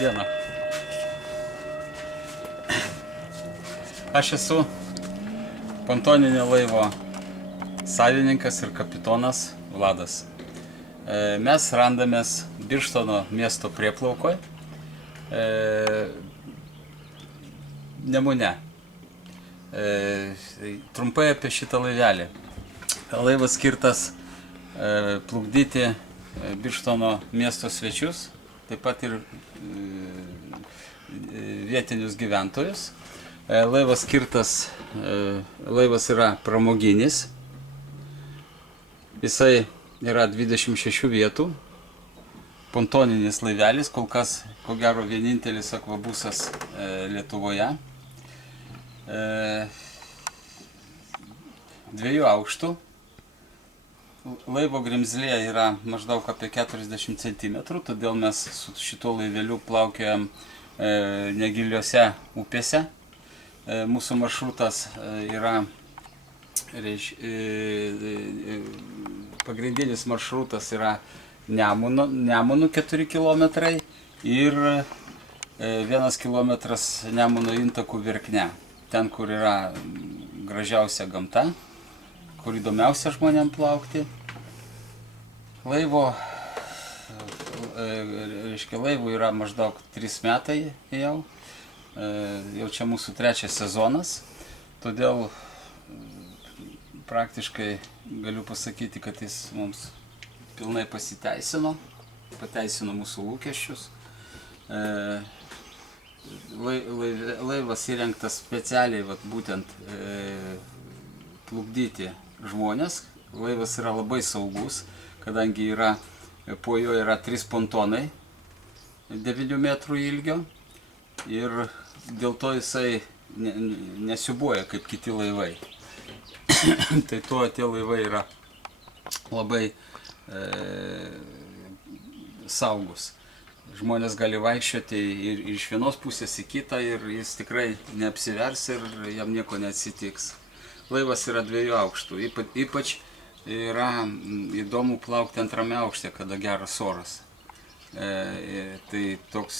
diena. Aš esu pontoninio laivo savininkas ir kapitonas Vladas. Mes randamės Birštono miesto prieplaukoje, Nemune. Trumpai apie šitą laivelį. Laivas skirtas plukdyti Birštono miesto svečius, taip pat ir vietinius gyventojus. Laivas yra pramoginis. Jisai yra 26 vietų. Pontoninis laivelis, kol kas, ko gero, vienintelis akvabusas Lietuvoje. 2 aukštų. Laivo grimzlė yra maždaug apie 40 cm, todėl mes su šituo laiveliu plaukiojam negiliuose upėse. Mūsų maršrutas yra, pagrindinis maršrutas yra Nemunu 4 km ir 1 km Nemuno intakų Virkne. Ten, kur yra gražiausia gamta, kur įdomiausia žmonėm plaukti. Laivų yra maždaug 3 metai jau. Jau čia mūsų 3 sezonas. Todėl praktiškai galiu pasakyti, kad jis mums pilnai pateisino mūsų lūkesčius. Laivas įrengtas specialiai būtent plukdyti žmonės. Laivas yra labai saugus, kadangi po jo yra 3 pontonai 9 metrų ilgio ir dėl to jisai nesiūbuoja kaip kiti laivai. Tai tie laivai yra labai saugus. Žmonės gali vaikščioti ir iš vienos pusės į kitą ir jis tikrai neapsivers ir jam nieko neatsitiks. Laivas yra 2 aukštų. Ypač yra įdomu plaukti 2 aukšte, kada geras oras. Tai toks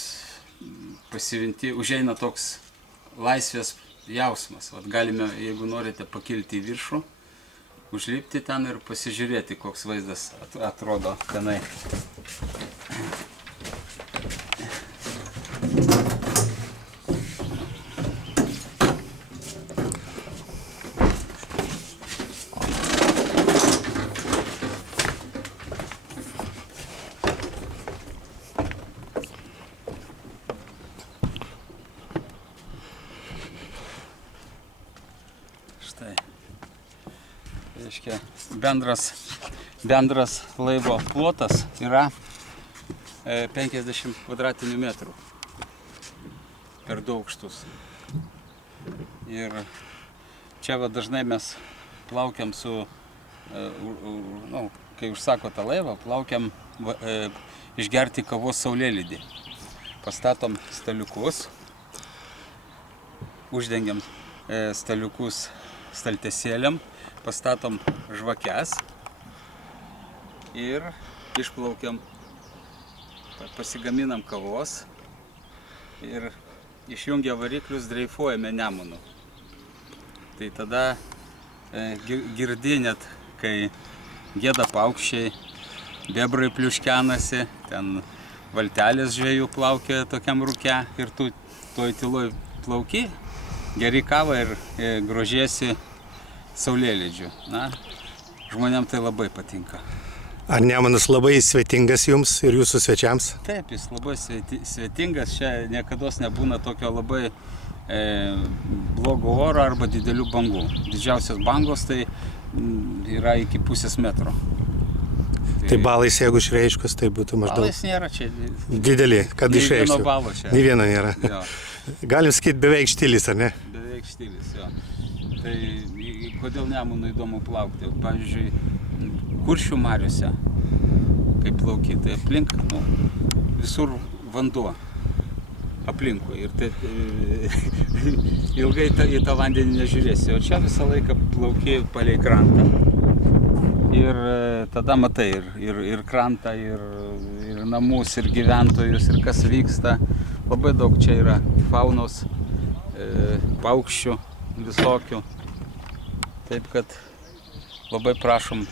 užeina toks laisvės jausmas. Galime, jeigu norite, pakilti į viršų, užlipti ten ir pasižiūrėti, koks vaizdas atrodo tenai. Štai, reiškia, bendras laivo plotas yra 50 kvadratinių metrų per 2 aukštus. Ir čia dažnai mes plaukiam kai užsako tą laivą, plaukiam išgerti kavos saulėlydį. Pastatom staliukus, uždengiam staliukus staltesėliam, pastatom žvakes ir išplaukiam, pasigaminam kavos ir išjungę variklius dreifuojame Nemunu. Tai tada girdi net, kai gieda paukščiai, bebrai pliuškenasi, ten valtelės žvejų plaukia tokiam rūke ir tu toj tyloj plauki, geri kavą ir grožiesi saulėlydžiu. Žmonėm tai labai patinka. Ar Nemunas labai svetingas jums ir jūsų svečiams? Taip, jis labai svetingas. Čia niekados nebūna tokio labai blogo oro arba didelių bangų. Didžiausios bangos tai yra iki 0,5 metro. Tai balais, jeigu išreiškus, tai būtų maždaug... Balais nėra čia. Didelį, kad išreiškiu. Nei vieno balo čia. Nei vieno nėra. Jo. Galim sakyti beveik štilis, ar ne? Beveik štilis, jo. Tai kodėl Nemunui įdomu plaukti? Pavyzdžiui, Kuršių mariose, kai plauki, tai aplink, visur vanduo aplinkui. Ir tai ilgai į tą vandenį nežiūrėsi. O čia visą laiką plauki palei krantą. Ir tada matai ir krantą, ir namus, ir gyventojus, ir kas vyksta. Labai daug čia yra faunos, paukščių visokių. Taip kad labai prašom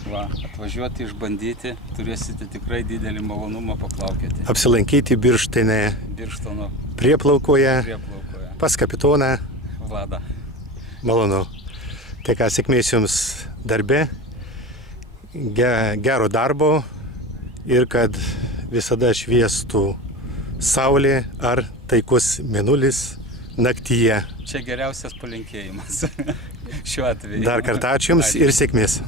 atvažiuoti, išbandyti, turėsite tikrai didelį malonumą paplaukioti. Apsilankyti Birštone Birštono prieplaukoje prieplaukoje. pas kapitoną. Vladą. Malonu. Tai ką, sėkmės jums darbe, gero darbo ir kad visada šviestų saulė ar taikus mėnulis naktyje. Čia geriausias palinkėjimas šiuo atveju. Dar kartą ačiū jums ir sėkmės.